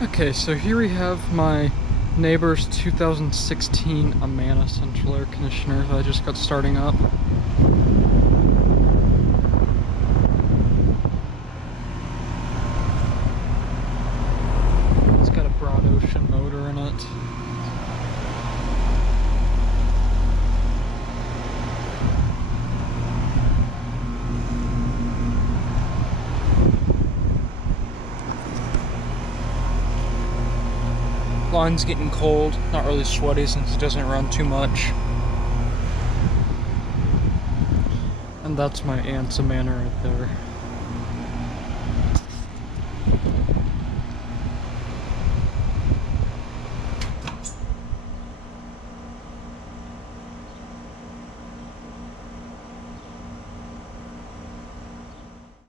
Okay, so here we have my neighbor's 2016 Amana central air conditioner that I just got starting up. It's got a Broad Ocean motor in it. Line's getting cold, not really sweaty since it doesn't run too much. And that's my aunt's Amana right there.